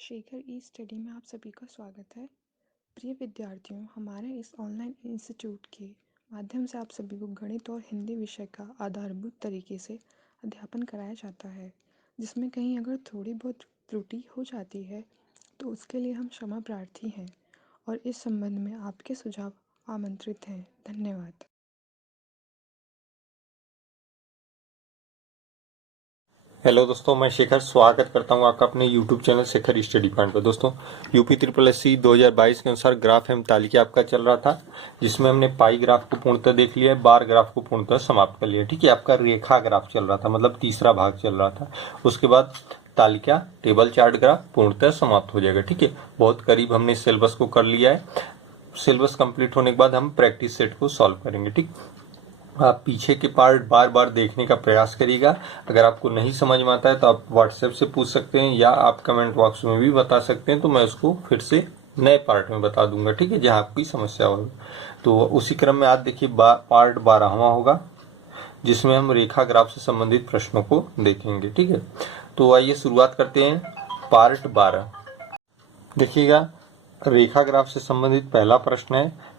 शेखर ई study में आप सभी का स्वागत है। प्रिय विद्यार्थियों, हमारे इस ऑनलाइन इंस्टीट्यूट के माध्यम से आप सभी को गणित और हिंदी विषय का आधारभूत तरीके से अध्यापन कराया जाता है, जिसमें कहीं अगर थोड़ी बहुत त्रुटि हो जाती है तो उसके लिए हम क्षमा प्रार्थी हैं और इस संबंध में आपके सुझाव आमंत्रित हैं। धन्यवाद। हेलो दोस्तों, मैं शेखर स्वागत करता हूं आपका अपने YouTube channel Shekhar study point पर। दोस्तों, यूपी SSC 2022 के अनुसार ग्राफ एवं तालिका आपका चल रहा था, जिसमें हमने पाई ग्राफ को पूर्णतः देख लिया है, बार ग्राफ को पूर्णतः समाप्त कर लिया। ठीक है, आपका रेखा ग्राफ चल रहा था, मतलब तीसरा भाग चल रहा था। उसके बाद तालिका टेबल चार्ट ग्राफ पूर्णतः समाप्त हो जाएगा। ठीक है, बहुत करीब हमने सिलेबस को कर लिया है। सिलेबस कंप्लीट होने के बाद हम प्रैक्टिस सेट को सॉल्व करेंगे। ठीक, आप पीछे के पार्ट बार बार देखने का प्रयास करिएगा। अगर आपको नहीं समझ में आता है तो आप व्हाट्सएप से पूछ सकते हैं या आप कमेंट बॉक्स में भी बता सकते हैं, तो मैं उसको फिर से नए पार्ट में बता दूंगा। ठीक है, जहां आपकी समस्या हो। तो उसी क्रम में आज देखिए पार्ट 12वां होगा, जिसमें हम रेखा ग्राफ से संबंधित प्रश्नों को देखेंगे। ठीक है, तो आइए शुरुआत करते हैं। पार्ट 12 देखिएगा, रेखा ग्राफ से संबंधित पहला प्रश्न है।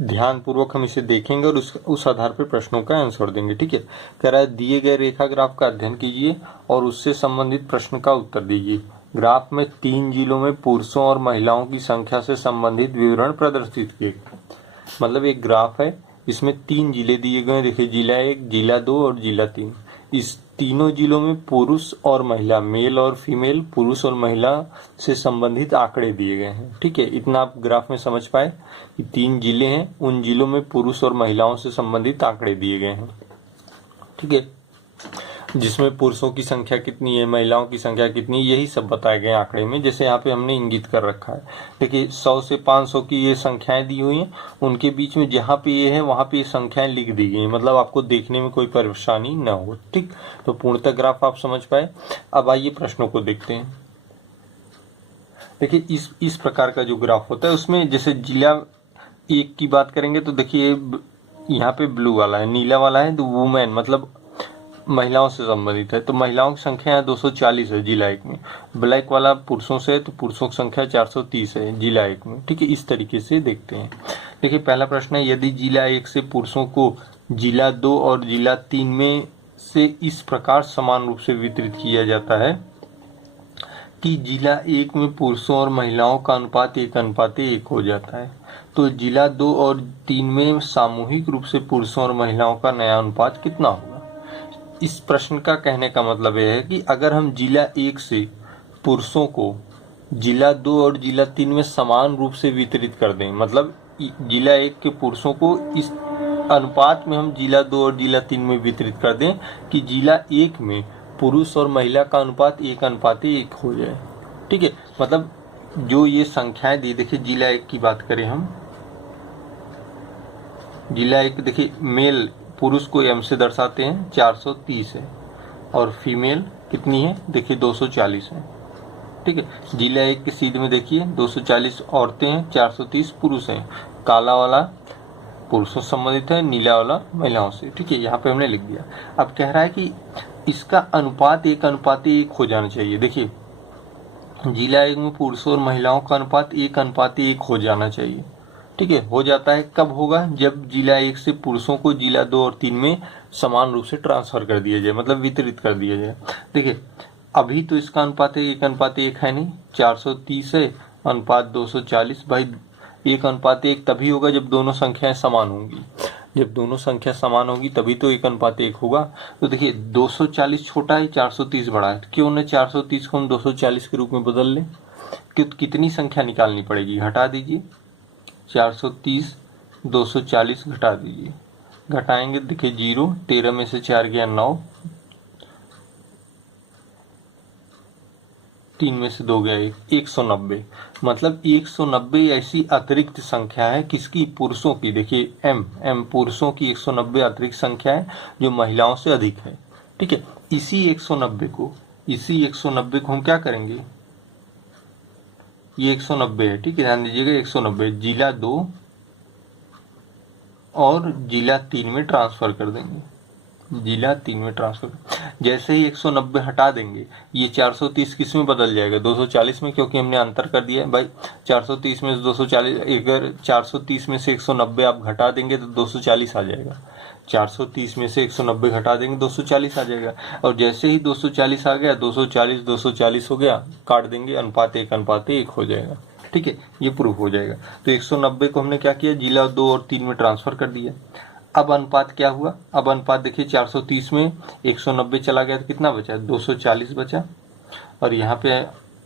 ध्यान पूर्वक हम इसे देखेंगे और उस आधार पर प्रश्नों का आंसर देंगे। ठीक है, कह रहा है दिए गए रेखा ग्राफ का अध्ययन कीजिए और उससे संबंधित प्रश्न का उत्तर दीजिए। ग्राफ में 3 जिलों में पुरुषों और महिलाओं की संख्या से संबंधित विवरण प्रदर्शित किए। मतलब एक ग्राफ है, इसमें 3 जिले दिए गए। देखिए, जिला 1, जिला 2 और जिला 3। इस तीनों जिलों में पुरुष और महिला, मेल और फीमेल, पुरुष और महिला से संबंधित आंकड़े दिए गए हैं। ठीक है, इतना आप ग्राफ में समझ पाए कि 3 जिले हैं, उन जिलों में पुरुष और महिलाओं से संबंधित आंकड़े दिए गए हैं। ठीक है, जिसमें पुरुषों की संख्या कितनी है, महिलाओं की संख्या कितनी है, यही सब बताए गए आंकड़े में। जैसे यहाँ पे हमने इंगित कर रखा है। देखिए, 100 से 500 की ये संख्याएं दी हुई हैं, उनके बीच में जहाँ पे ये है वहां पे ये संख्याएं लिख दी गई, मतलब आपको देखने में कोई परेशानी न हो। ठीक, तो पूर्णतः ग्राफ आप समझ पाए। अब आइए प्रश्नों को देखते हैं। देखिए, इस प्रकार का जो ग्राफ होता है, उसमें जैसे जिला 1 की बात करेंगे तो देखिए यहाँ पे ब्लू वाला है, नीला वाला है तो वुमेन मतलब महिलाओं से संबंधित है, तो महिलाओं की संख्या 240 है जिला 1 में। ब्लैक वाला पुरुषों से है तो पुरुषों की संख्या 430 है जिला 1 में। ठीक है, इस तरीके से देखते हैं। देखिए, पहला प्रश्न है, यदि जिला 1 से पुरुषों को जिला 2 और जिला 3 में से इस प्रकार समान रूप से वितरित किया जाता है कि जिला 1 में पुरुषों और महिलाओं का अनुपात 1:1 हो जाता है, तो जिला 2 और 3 में सामूहिक रूप से पुरुषों और महिलाओं का नया अनुपात कितना होगा। इस प्रश्न का कहने का मतलब यह है कि अगर हम जिला 1 से पुरुषों को जिला 2 और जिला 3 में समान रूप से वितरित कर दें, मतलब जिला 1 के पुरुषों को इस अनुपात में हम जिला 2 और जिला 3 में वितरित कर दें कि जिला 1 में पुरुष और महिला का अनुपात 1:1 हो जाए। ठीक है, मतलब जो ये संख्याएं दी, देखिए जिला 1 की बात करें हम, जिला 1 देखिए मेल पुरुष को m से दर्शाते हैं 430 है, और फीमेल कितनी है देखिए 240 है। ठीक है, जिला 1 के सीध में देखिए 240 औरतें हैं, 430 पुरुष हैं। काला वाला पुरुषों से संबंधित है, नीला वाला महिलाओं से। ठीक है, यहाँ पे हमने लिख दिया। अब कह रहा है कि इसका अनुपात 1:1 हो जाना चाहिए। देखिए, जिला 1 में पुरुषों और महिलाओं का अनुपात 1:1 हो जाना चाहिए। ठीक है, हो जाता है कब होगा, जब जिला 1 से पुरुषों को जिला 2 और 3 में समान रूप से ट्रांसफर कर दिया जाए, मतलब वितरित कर दिया जाए। देखिए, अभी तो इसका अनुपात 1:1 है नहीं, 430 है अनुपात 240। भाई 1:1 तभी होगा जब दोनों संख्याएं समान होंगी। जब दोनों संख्या समान होगी तभी तो 1:1 होगा। तो देखिए 240 छोटा है, 430 बड़ा है, क्यों न 430 को हम 240 के रूप में बदल लें। कितनी संख्या निकालनी पड़ेगी, घटा दीजिए। 430 240 घटा दीजिए, घटाएंगे देखिए 0, 13 में से 4 गया 9, 3 में से 2 गया 1, 190। मतलब 190 ऐसी अतिरिक्त संख्या है किसकी, पुरुषों की। देखिए m पुरुषों की 190 अतिरिक्त संख्या है जो महिलाओं से अधिक है। ठीक है, इसी 190 को हम क्या करेंगे, ये 190 है। ठीक है, ध्यान दीजिएगा 190 जिला 2 और जिला 3 में ट्रांसफर कर देंगे। जिला 3 में ट्रांसफर। जैसे ही 190 हटा देंगे ये 430 किस में बदल जाएगा, 240 में, क्योंकि हमने अंतर कर दिया है भाई। 430 में से 240, अगर 430 में से 190 आप घटा देंगे तो 240 आ जाएगा। 430 में से 190 घटा देंगे 240 आ जाएगा। और जैसे ही 240 आ गया, 240 हो गया, काट देंगे, अनुपात 1:1 हो जाएगा। ठीक है, ये प्रूफ हो जाएगा। तो 190 को हमने क्या किया, जिला 2 और 3 में ट्रांसफर कर दिया। अब अनुपात क्या हुआ, अब अनुपात देखिए 430 में 190 चला गया तो कितना बचा, 240 बचा। और यहाँ पे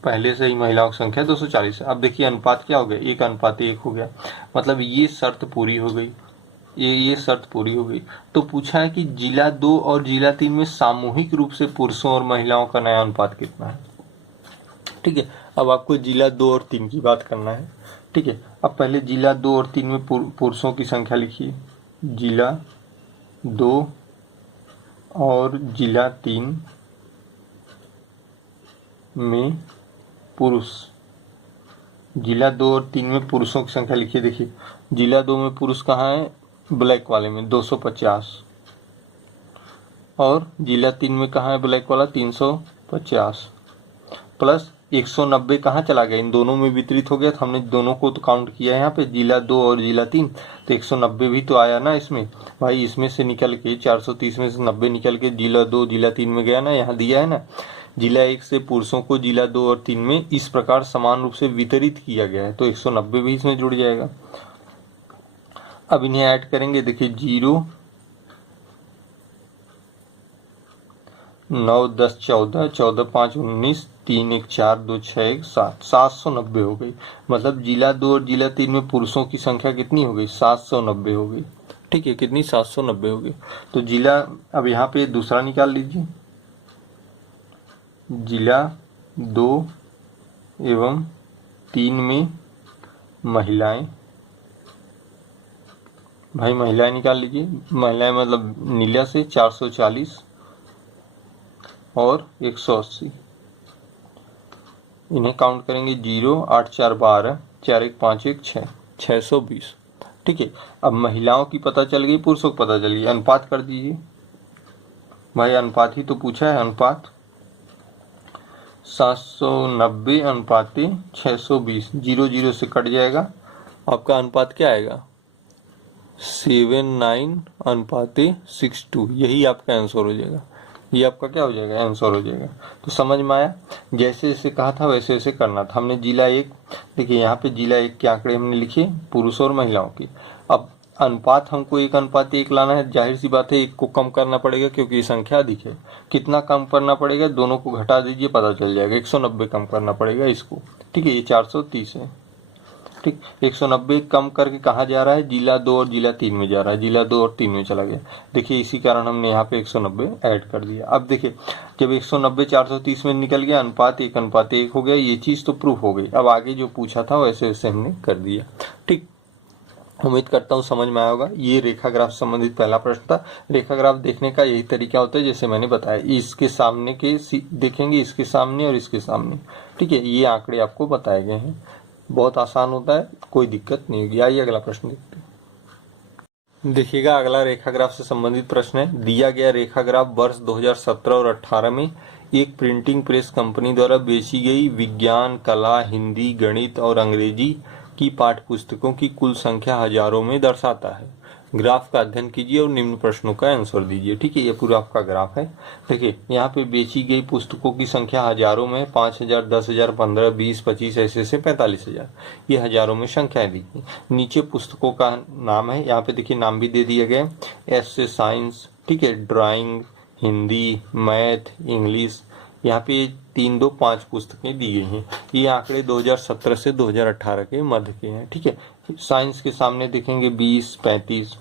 पहले से ही महिलाओं की संख्या 240। अब देखिए अनुपात क्या हो गया, 1:1 हो गया। मतलब ये शर्त पूरी हो गई, ये शर्त पूरी हो गई। तो पूछा है कि जिला 2 और जिला 3 में सामूहिक रूप से पुरुषों और महिलाओं का नया अनुपात कितना है। ठीक है, अब आपको जिला 2 और 3 की बात करना है। ठीक है, अब पहले जिला 2 और 3 में पुरुषों की संख्या लिखिए। जिला 2 और जिला 3 में पुरुष, जिला 2 और 3 में पुरुषों की संख्या लिखिए। देखिए जिला 2 में पुरुष कहाँ है, ब्लैक वाले में 250, और जिला 3 में कहाँ है ब्लैक वाला, 350, प्लस 190 कहाँ चला गया, इन दोनों में वितरित हो गया। तो हमने दोनों को तो काउंट किया है यहाँ पे, जिला 2 और जिला 3, तो 190 भी तो आया ना इसमें भाई। इसमें से निकल के 430 में से 90 निकल के जिला 2 जिला 3 में गया ना, यहाँ दिया है ना। जिला 1 से पुरुषों को जिला 2 और 3 में इस प्रकार समान रूप से वितरित किया गया है, तो 190 भी इसमें जुड़ जाएगा। अब इन्हें ऐड करेंगे, देखिए 0, 9, 10, 14, 14, 5, 19, 3, 1, 4, 2, 6, 1, 7, 790 हो गई। मतलब जिला 2 और जिला 3 में पुरुषों की संख्या कितनी हो गई, 790 हो गई। ठीक है, कितनी, 790 हो गई। तो जिला, अब यहाँ पे दूसरा निकाल लीजिए, जिला 2 एवं 3 में महिलाएं, भाई महिलाएं निकाल लीजिए। महिलाएं मतलब नीला से 440 और 180, इन्हें काउंट करेंगे। 0, 8, 4, 12, 4, 1, 5, 1, 6, 620। ठीक है, अब महिलाओं की पता चल गई, पुरुषों की पता चल गई। अनुपात कर दीजिए भाई, अनुपात ही तो पूछा है। अनुपात 790 अनुपाते 620, 0 0 से कट जाएगा, आपका अनुपात क्या आएगा, 79 अनुपाते 62। यही आपका आंसर हो जाएगा, ये आपका क्या हो जाएगा, आंसर हो जाएगा। तो समझ में आया, जैसे जैसे कहा था वैसे वैसे करना था। हमने जिला 1, देखिए यहाँ पे जिला 1 के आंकड़े हमने लिखे, पुरुष और महिलाओं की। अब अनुपात हमको 1:1 लाना है, जाहिर सी बात है 1 को कम करना पड़ेगा क्योंकि संख्या अधिक है। कितना कम करना पड़ेगा, दोनों को घटा दीजिए पता चल जाएगा, 190 कम करना पड़ेगा इसको। ठीक है, ये 430 है। ठीक, 190 कम करके कहाँ जा रहा है, जिला 2 और जिला 3 में जा रहा है, जिला 2 और 3 में चला गया। देखिए इसी कारण हमने यहाँ पे 190 ऐड कर दिया। अब देखिए जब 190 430 में निकल गया, अनुपात 1:1 हो गया, ये चीज तो प्रूफ हो गई। अब आगे जो पूछा था वैसे वैसे हमने कर दिया। ठीक, उम्मीद करता हूँ समझ में आया होगा। ये रेखा ग्राफ संबंधित पहला प्रश्न था। रेखा ग्राफ देखने का यही तरीका होता है जैसे मैंने बताया, इसके सामने के देखेंगे, इसके सामने और इसके सामने। ठीक है, ये आंकड़े आपको बताए गए हैं, बहुत आसान होता है, कोई दिक्कत नहीं होगी। आइए अगला प्रश्न देखते हैं। देखिएगा अगला रेखा ग्राफ से संबंधित प्रश्न है। दिया गया रेखा ग्राफ वर्ष 2017 और 18 में एक प्रिंटिंग प्रेस कंपनी द्वारा बेची गई विज्ञान, कला, हिंदी, गणित और अंग्रेजी की पाठ्य पुस्तकों की कुल संख्या हजारों में दर्शाता है। ग्राफ का अध्ययन कीजिए और निम्न प्रश्नों का आंसर दीजिए। ठीक है, ये पूरा आपका ग्राफ है। देखिए यहाँ पे बेची गई पुस्तकों की संख्या हजारों में, 5000, 10000, 15, 20, 25 ऐसे से 45000, ये हजारों में संख्याएं दी गई। नीचे पुस्तकों का नाम है, यहाँ पे देखिए नाम भी दे दिए गए, एस से साइंस, ठीक है, ड्राइंग, हिंदी, मैथ, इंग्लिश, यहाँ पे 3, 2, 5 पुस्तकें दी गई हैं। ये आंकड़े 2017 से 2018 के मध्य के हैं। ठीक है, साइंस के सामने देखेंगे 20, 35,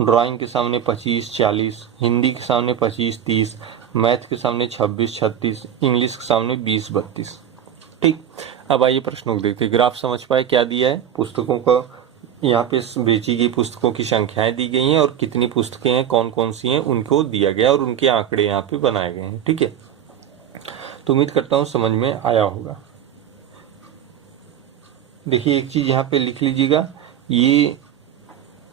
ड्राइंग के सामने 25, 40, हिंदी के सामने 25, 30, मैथ के सामने 26, 36, इंग्लिश के सामने 20, 32। ठीक, अब आइए प्रश्नों को देखते हैं। ग्राफ समझ पाए क्या दिया है, पुस्तकों का यहाँ पे बेची गई पुस्तकों की संख्याएं दी गई हैं और कितनी पुस्तकें हैं, कौन कौन सी हैं, उनको दिया गया और उनके आंकड़े यहाँ पे बनाए गए हैं। ठीक है, तो उम्मीद करता हूँ समझ में आया होगा। देखिए एक चीज यहाँ पे लिख लीजिएगा, ये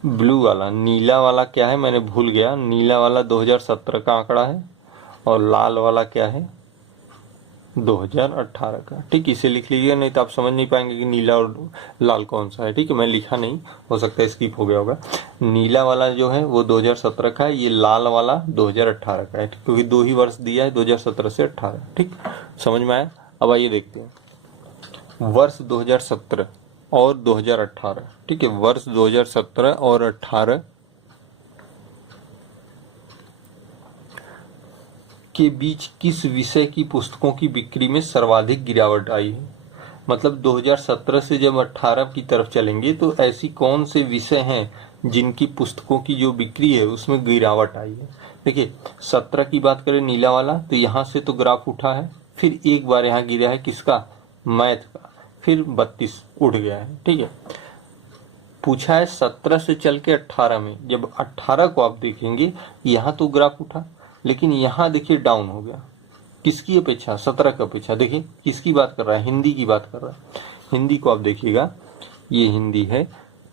ब्लू वाला, नीला वाला क्या है मैंने भूल गया, नीला वाला 2017 का आंकड़ा है और लाल वाला क्या है 2018 का। ठीक, इसे लिख लीजिए, नहीं तो आप समझ नहीं पाएंगे कि नीला और लाल कौन सा है। ठीक है, मैं लिखा नहीं, हो सकता है स्किप हो गया होगा। नीला वाला जो है वो 2017 का है, ये लाल वाला 2018 का है, क्योंकि 2 ही वर्ष दिया है, 2017 से 18। ठीक, समझ में आया। अब आइए देखते हैं वर्ष 2017 और 2018। ठीक है, वर्ष 2017 और 18 के बीच किस विषय की पुस्तकों की बिक्री में सर्वाधिक गिरावट आई है। मतलब 2017 से जब 18 की तरफ चलेंगे तो ऐसी कौन से विषय हैं जिनकी पुस्तकों की जो बिक्री है उसमें गिरावट आई है। देखिए 17 की बात करें नीला वाला, तो यहाँ से तो ग्राफ उठा है, फिर एक बार यहाँ गिरा है किसका, मैथ का, फिर 32 उठ गया है। ठीक है, पूछा है 17 से चल के 18 में, जब 18 को आप देखेंगे यहाँ तो ग्राफ उठा, लेकिन यहाँ देखिए डाउन हो गया। किसकी अपेक्षा, 17 की अपेक्षा। देखिए किसकी बात कर रहा है, हिंदी की बात कर रहा है। हिंदी को आप देखिएगा, ये हिंदी है।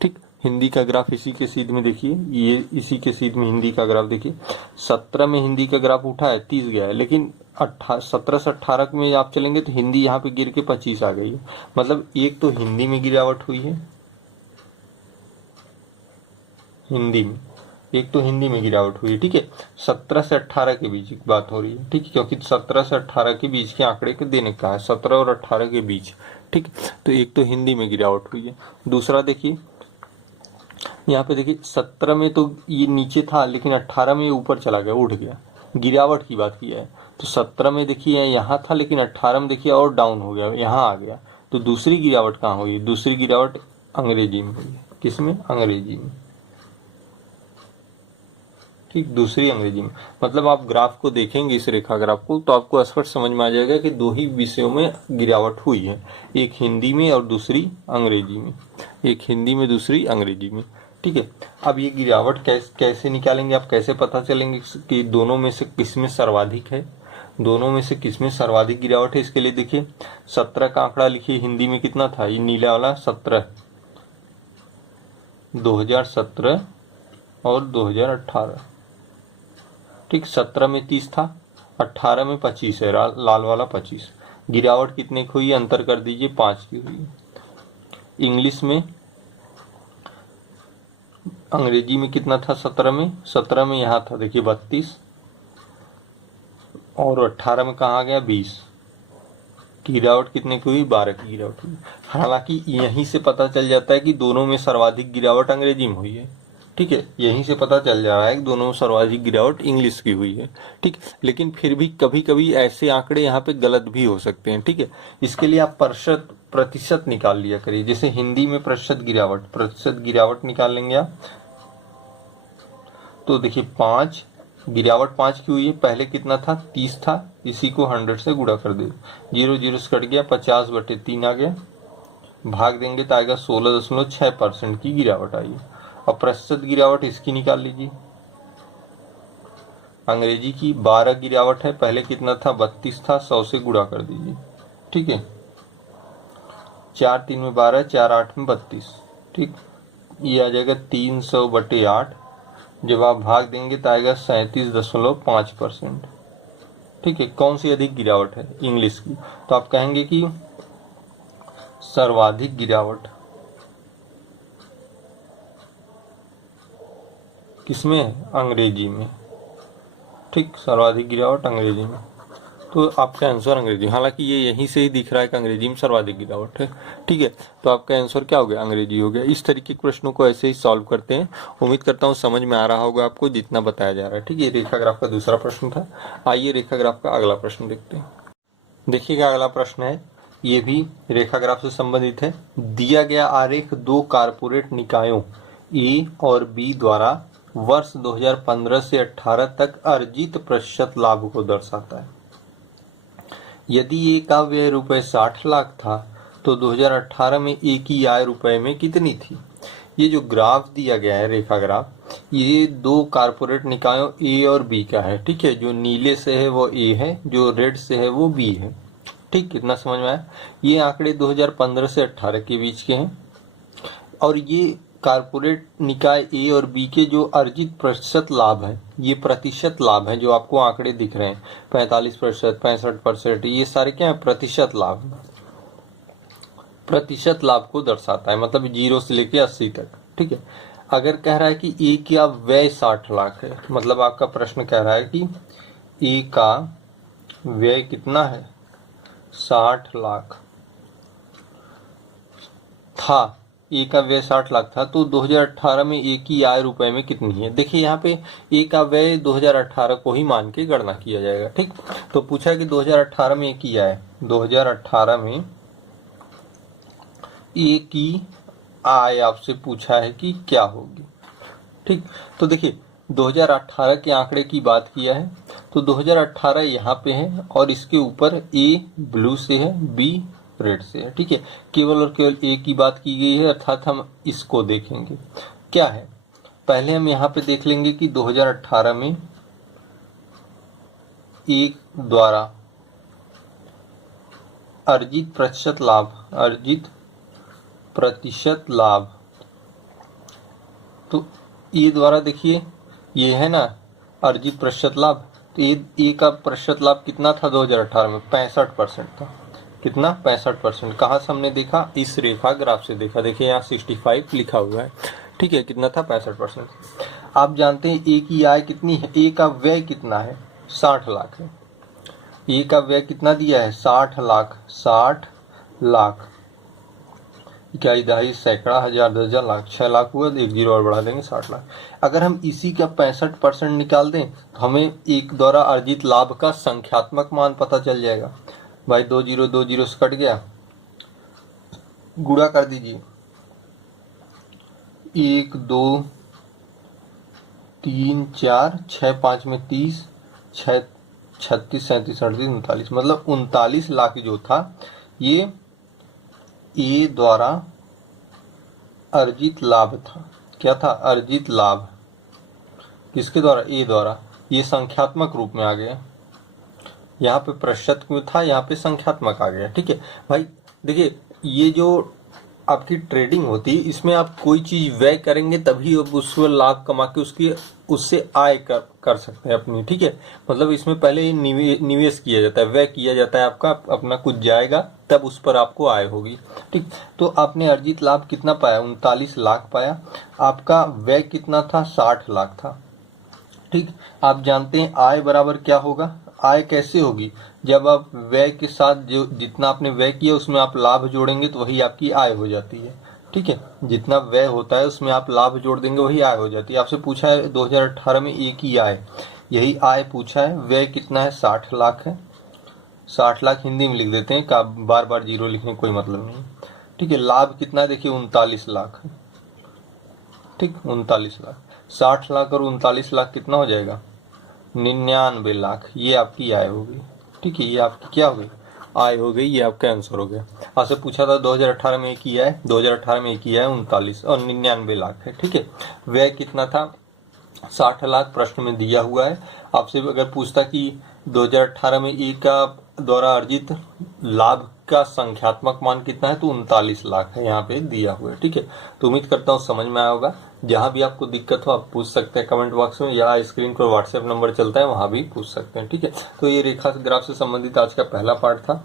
ठीक, हिंदी का ग्राफ इसी के सीध में देखिए, ये इसी के सीध में हिंदी का ग्राफ देखिए। 17 में हिंदी का ग्राफ उठा है, 30 गया है, लेकिन 17 से 18 में आप चलेंगे तो हिंदी यहाँ पे गिर के 25 आ गई है। मतलब एक तो हिंदी में गिरावट हुई है, हिंदी में, एक तो हिंदी में गिरावट हुई है। ठीक है, 17 से 18 के बीच की बात हो रही है। ठीक है, क्योंकि 17 से 18 के बीच के आंकड़े के देने का है, 17 और 18 के बीच। ठीक, तो एक तो हिंदी में गिरावट हुई है। दूसरा देखिए यहाँ पे देखिए 17 में तो ये नीचे था, लेकिन 18 में ये ऊपर चला गया, उठ गया। गिरावट की बात किया है तो 17 में देखिए यहाँ था, लेकिन 18 में देखिए और डाउन हो गया, यहाँ आ गया। तो दूसरी गिरावट कहाँ हुई, दूसरी गिरावट अंग्रेजी में हुई है। किसमें, अंग्रेजी में। ठीक, दूसरी अंग्रेजी में। मतलब आप ग्राफ को देखेंगे, इस रेखा ग्राफ को, तो आपको स्पष्ट समझ में आ जाएगा कि 2 ही विषयों में गिरावट हुई है, एक हिंदी में और दूसरी अंग्रेजी में, एक हिंदी में दूसरी अंग्रेजी में। ठीक है, अब ये गिरावट कैसे निकालेंगे, आप कैसे पता चलेंगे कि दोनों में से किसमें सर्वाधिक है, दोनों में से किसमें सर्वाधिक गिरावट है। इसके लिए देखिए 17 का आंकड़ा लिखिए, हिंदी में कितना था, ये नीला वाला 17, 2017 और 2018। ठीक, 17 में 30 था, 18 में 25 है, लाल वाला 25। गिरावट कितने की हुई, अंतर कर दीजिए, 5 की हुई। इंग्लिश में, अंग्रेजी में कितना था 17 में, 17 में यहाँ था देखिए 32, और 18 में कहाँ गया 20। गिरावट कितने की हुई, 12 की गिरावट हुई। हालांकि यहीं से पता चल जाता है कि दोनों में सर्वाधिक गिरावट अंग्रेजी में हुई है। ठीक है, यहीं से पता चल जा रहा है कि दोनों में सर्वाधिक गिरावट इंग्लिश की हुई है। ठीक, लेकिन फिर भी कभी कभी ऐसे आंकड़े यहाँ पे गलत भी हो सकते हैं। ठीक है, इसके लिए आप प्रतिशत निकाल लिया करिए। जैसे हिंदी में प्रतिशत गिरावट निकाल लेंगे आप, तो देखिए 5 गिरावट 5 की हुई है। पहले कितना था, 30 था, इसी को 100 से गुणा कर दे, 0 0 से कट गया, 50/3 आ गया, भाग देंगे तो आएगा 16.6% की गिरावट आई है। अब प्रतिशत गिरावट इसकी निकाल लीजिए, अंग्रेजी की 12 गिरावट है, पहले कितना था 32 था, 100 से गुणा कर दीजिए। ठीक है, 4 3 में 12, 4 8 में 32। ठीक, ये आ जाएगा 300/8। जब आप भाग देंगे तो आएगा 37.5%। ठीक है, कौन सी अधिक गिरावट है, इंग्लिश की। तो आप कहेंगे कि सर्वाधिक गिरावट किसमें है, अंग्रेजी में। ठीक, सर्वाधिक गिरावट अंग्रेजी में, तो आपका आंसर अंग्रेजी। हालांकि ये यहीं से ही दिख रहा है कि अंग्रेजी में सर्वाधिक गिरावट है। ठीक है, तो आपका आंसर क्या हो गया, अंग्रेजी हो गया। इस तरीके के प्रश्नों को ऐसे ही सॉल्व करते हैं। उम्मीद करता हूँ समझ में आ रहा होगा आपको जितना बताया जा रहा है। ठीक है, रेखा ग्राफ का दूसरा प्रश्न था। आइए रेखा ग्राफ का अगला प्रश्न देखते हैं। देखिएगा अगला प्रश्न है, ये भी रेखा ग्राफ से संबंधित है। दिया गया आरेख 2 कारपोरेट निकायों ए और बी द्वारा वर्ष 2015 से 18 तक अर्जित प्रतिशत लाभ को दर्शाता है। यदि ए का व्यय रुपए 60 लाख था तो 2018 में ए की आय रुपए में कितनी थी। ये जो ग्राफ दिया गया है, रेखा ग्राफ, ये 2 कारपोरेट निकायों ए और बी का है। ठीक है, जो नीले से है वो ए है, जो रेड से है वो बी है। ठीक, कितना समझ में आया। ये आंकड़े 2015 से 18 के बीच के हैं और ये कारपोरेट निकाय ए और बी के जो अर्जित प्रतिशत लाभ है, ये प्रतिशत लाभ है जो आपको आंकड़े दिख रहे हैं, 45%, 65%, ये सारे क्या है, प्रतिशत लाभ। प्रतिशत लाभ को दर्शाता है, मतलब 0 से लेके 80 तक। ठीक है, अगर कह रहा है कि ए का व्यय 60 लाख है, मतलब आपका प्रश्न कह रहा है कि ए का व्यय कितना है, 60 लाख था, ए का व्यय 60 लाख था, तो 2018 में ए की आय रुपए में कितनी है। देखिए यहाँ पे ए का व्यय 2018 को ही मान के गणना किया जाएगा। ठीक, तो पूछा कि 2018 में ए की आय, 2018 में ए की आय आपसे पूछा है कि क्या होगी। ठीक, तो देखिए 2018 के आंकड़े की बात किया है, तो 2018 यहाँ पे है और इसके ऊपर ए ब्लू से है, बी रेड से है। ठीक है, केवल और केवल ए की बात की गई है, अर्थात हम इसको देखेंगे क्या है। पहले हम यहाँ पे देख लेंगे कि 2018 में ए द्वारा अर्जित प्रतिशत लाभ, अर्जित प्रतिशत लाभ, तो ए द्वारा देखिए ये है ना अर्जित प्रतिशत लाभ, तो ए का प्रतिशत लाभ कितना था 2018 में, 65% था। कितना, 65%। कहाँ से हमने देखा, इस रेखा ग्राफ से देखा। देखिए यहाँ 65 लिखा हुआ है। ठीक है, कितना था, 65%। आप जानते हैं ए की आय कितनी है, ए का व्यय कितना है, 60 लाख है। ए का व्यय कितना दिया है, 60 लाख, 60 लाख, इकाई, दहाई, सैकड़ा, हजार, 10,000, लाख, 6 लाख हुआ, एक जीरो और बढ़ा देंगे, 60 लाख। अगर हम इसी का 65% निकाल दें तो हमें एक द्वारा अर्जित लाभ का संख्यात्मक मान पता चल जाएगा। भाई 2 जीरो से कट गया, गुणा कर दीजिए, 1 2 3 4 6 5 में 30, 6 36 37 38 39, मतलब 39 लाख जो था ये ए द्वारा अर्जित लाभ था। क्या था, अर्जित लाभ, किसके द्वारा, ए द्वारा। ये संख्यात्मक रूप में आ गया, यहाँ पे प्रतिशत में था, यहाँ पे संख्यात्मक आ गया। ठीक है भाई, देखिए ये जो आपकी ट्रेडिंग होती है, इसमें आप कोई चीज व्यय करेंगे तभी आप उसको लाभ कमा के उससे आय कर सकते हैं अपनी। ठीक है, मतलब इसमें पहले निवेश किया जाता है, व्यय किया जाता है आपका, अपना कुछ जाएगा तब उस पर आपको आय होगी। ठीक, तो आपने अर्जित लाभ कितना पाया, 39 लाख पाया। आपका व्यय कितना था, 60 लाख था। ठीक, आप जानते हैं आय बराबर क्या होगा, आय कैसे होगी, जब आप व्यय के साथ जो जितना आपने व्यय किया उसमें आप लाभ जोड़ेंगे तो वही आपकी आय हो जाती है। ठीक है, जितना व्यय होता है उसमें आप लाभ जोड़ देंगे वही आय हो जाती है। आपसे पूछा है 2018 में ए की आय, यही आय पूछा है। व्यय कितना है, 60 लाख है, 60 लाख हिंदी में लिख देते हैं, का बार बार जीरो लिखने कोई मतलब नहीं। ठीक है, लाभ कितना है, देखिए 39 लाख है। ठीक, 39 लाख, 60 लाख और 39 लाख कितना हो जाएगा, 99 लाख, ये आपकी आय होगी। ठीक है, ये आपकी क्या हो गई, आय हो गई, ये आपका आंसर हो गया। आपसे पूछा था 2018 में एक ही आय, 2018 में एक ही आय 39 और 99 लाख है। ठीक है, व्यय कितना था, 60 लाख प्रश्न में दिया हुआ है। आपसे अगर पूछता कि 2018 में ए का द्वारा अर्जित लाभ का संख्यात्मक मान कितना है, तो 39 लाख है, यहाँ पे दिया हुआ है। ठीक है, तो उम्मीद करता हूँ समझ में आया होगा। जहां भी आपको दिक्कत हो आप पूछ सकते हैं कमेंट बॉक्स में, या स्क्रीन पर व्हाट्सएप नंबर चलता है वहां भी पूछ सकते हैं। ठीक है, तो ये रेखा ग्राफ से संबंधित आज का पहला पार्ट था,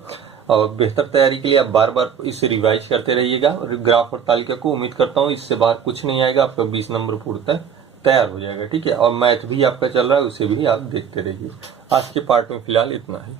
और बेहतर तैयारी के लिए आप बार बार इसे रिवाइज करते रहिएगा और ग्राफ और तालिका को। उम्मीद करता हूँ इससे बाहर कुछ नहीं आएगा, आपका 20 नंबर पूर्णतः तैयार हो जाएगा। ठीक है, और मैथ भी आपका चल रहा है, उसे भी आप देखते रहिए। आज के पार्ट में फिलहाल इतना ही।